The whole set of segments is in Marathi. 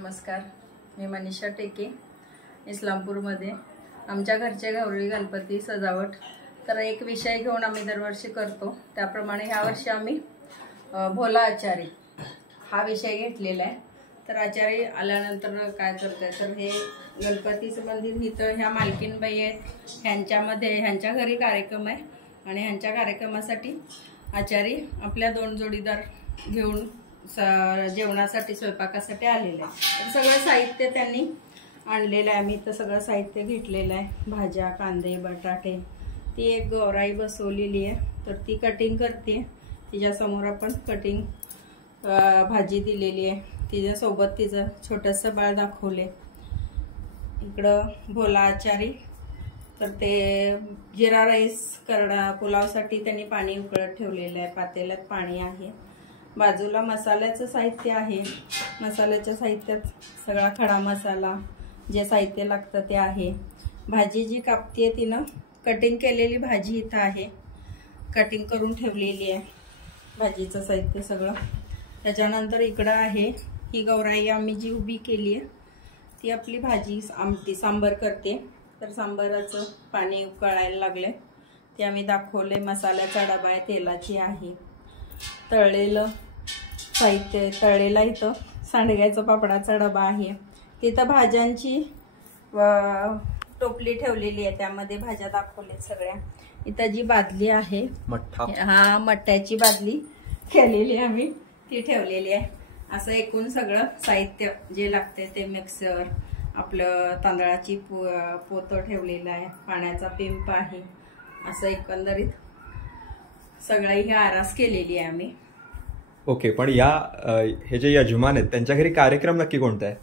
नमस्कार, मी मनीषा टेके, इस्लामपूरमध्ये. आमच्या घरचे गौरी गणपती सजावट तर एक विषय घेऊन आम्ही दरवर्षी करतो. त्याप्रमाणे ह्या वर्षी आम्ही भोला आचारी हा विषय घेतलेला आहे. तर आचारी आल्यानंतर काय करते तर हे गणपतीचं मंदिर इथं ह्या मालकीनबाई आहेत, ह्यांच्या घरी कार्यक्रम आहे आणि ह्यांच्या कार्यक्रमासाठी आचारी आपल्या 2 जोडीदार घेऊन जेवणासाठी स्वयंपाकासाठी आलेले आहे. तर सगळं साहित्य त्यांनी आणलेलं आहे. आम्ही तर सगळं साहित्य घेतलेलं आहे. भाज्या, कांदे, बटाटे. ती एक गौराई बसवलेली आहे तर ती कटिंग करते. तिच्यासमोर आपण कटिंग भाजी दिलेली आहे. तिच्यासोबत तिचं छोटंसं बाळ दाखवले. इकडं भोला आचारी तर ते जिरा राईस करडा पुलावसाठी त्यांनी पाणी उकळत ठेवलेलं आहे. पातेल्यात पाणी आहे. बाजूला मसाल्याचं साहित्य आहे. मसाल्याच्या साहित्यात सगळा खडा मसाला जे साहित्य लागतं ते आहे. भाजी जी कापते तिनं कटिंग केलेली भाजी इथं आहे. कटिंग करून ठेवलेली आहे भाजीचं साहित्य सगळं. त्याच्यानंतर इकडं आहे ही गौराई आम्ही जी उभी केली आहे ती आपली भाजी आमटी सांबर करते. तर सांबाराचं पाणी उकळायला लागले ते आम्ही दाखवले. मसाल्याचा डबा आहे, तेलाची आहे. तळलेलं साहित्य, तळलेला इथं सांडग्याचा पापडाचा डबा आहे. तिथं भाज्यांची टोपली ठेवलेली आहे, त्यामध्ये भाज्या दाखवल्या सगळ्या. इथं जी बादली आहे मठ्ठ्याची बादली केलेली आम्ही ती ठेवलेली आहे. असं एकूण सगळं साहित्य जे लागते ते मिक्सर, आपलं तांदळाची पोतं ठेवलेलं आहे, पाण्याचा पिंप आहे. असं एकंदरीत सगळं ही आरास केलेली आहे आम्ही. ओके, पण हे जे यजमान आहेत त्यांच्या घरी कार्यक्रम नक्की कोणता आहे?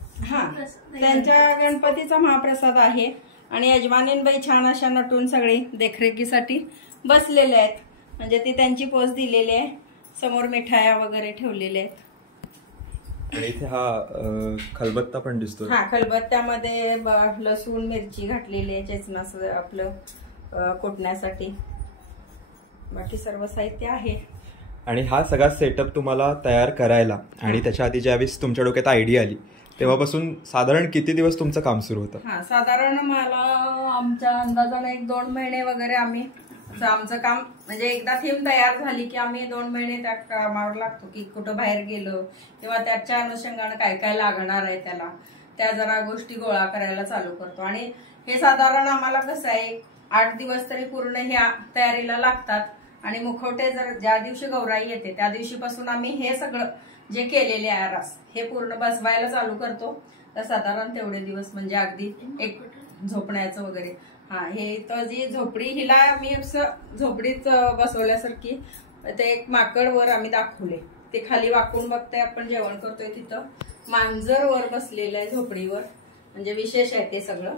त्यांच्या गणपतीचा महाप्रसाद आहे आणि यजमानीनबाई छान अशा नटून सगळे देखरेखीसाठी बसलेले आहेत. म्हणजे ती त्यांची पोच दिलेली आहे. समोर मिठाया वगैरे ठेवलेल्या आहेत. आणि इथे हा खलबत्ता पण दिसतो. खलबत्त्यामध्ये लसूण मिरची घातलेली आहे चेचनाचं आपलं कोटण्यासाठी. बाकी सर्व साहित्य आहे. आणि हा सगळा सेटअप तुम्हाला तयार करायला आणि त्याच्या आधी ज्यावेळेस तुमच्या डोक्यात आयडिया आली तेव्हापासून साधारण किती दिवस तुमचं काम सुरू होतं? साधारण मला आमच्या अंदाजाने 1-2 महिने वगैरे आमचं काम म्हणजे एकदा थीम तयार झाली की आम्ही 2 महिने त्या कामावर लागतो. की कुठं बाहेर गेलो किंवा त्याच्या अनुषंगाने काय काय लागणार आहे त्या जरा गोष्टी गोळा करायला चालू करतो. आणि हे साधारण आम्हाला कसं आहे 8 दिवस तरी पूर्ण ह्या तयारीला लागतात. आणि मुखवटे जर ज्या दिवशी गौराई येते त्या दिवशीपासून आम्ही हे सगळं जे केलेले आरास हे पूर्ण बसवायला चालू करतो. तर साधारण तेवढे दिवस म्हणजे अगदी एक झोपण्याचं वगैरे. हे तर जी झोपडी हिला मी असं झोपडीत बसवल्यासारखी ते एक माकड वर आम्ही दाखवले. ते खाली वाकून बघताय आपण जेवण करतोय. तिथं मांजर वर बसलेलं आहे झोपडीवर. म्हणजे विशेष आहे ते सगळं.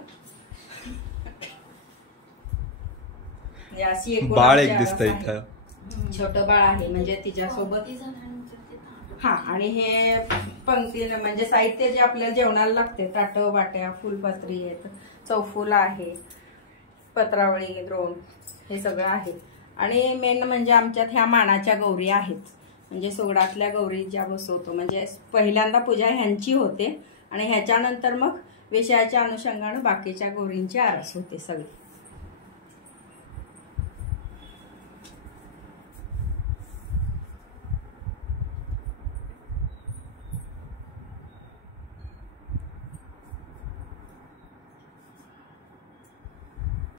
अशी एक बाळ एक दिसतं इथं, छोटं बाळ आहे म्हणजे तिच्यासोबत. आणि हे पंक्तीने म्हणजे साहित्य जे आपल्याला जेवणाला लागते ताटं वाट्या फुलपत्री आहेत, चौफुल आहे, पत्रावळी द्रोण हे सगळं आहे. आणि मेन म्हणजे आमच्यात ह्या मानाच्या गौरी आहेत. म्हणजे सोगडातल्या गौरी ज्या बसवतो म्हणजे पहिल्यांदा पूजा ह्यांची होते आणि ह्याच्यानंतर मग विषयाच्या अनुषंगाने बाकीच्या गौरींची आरास होते सगळी.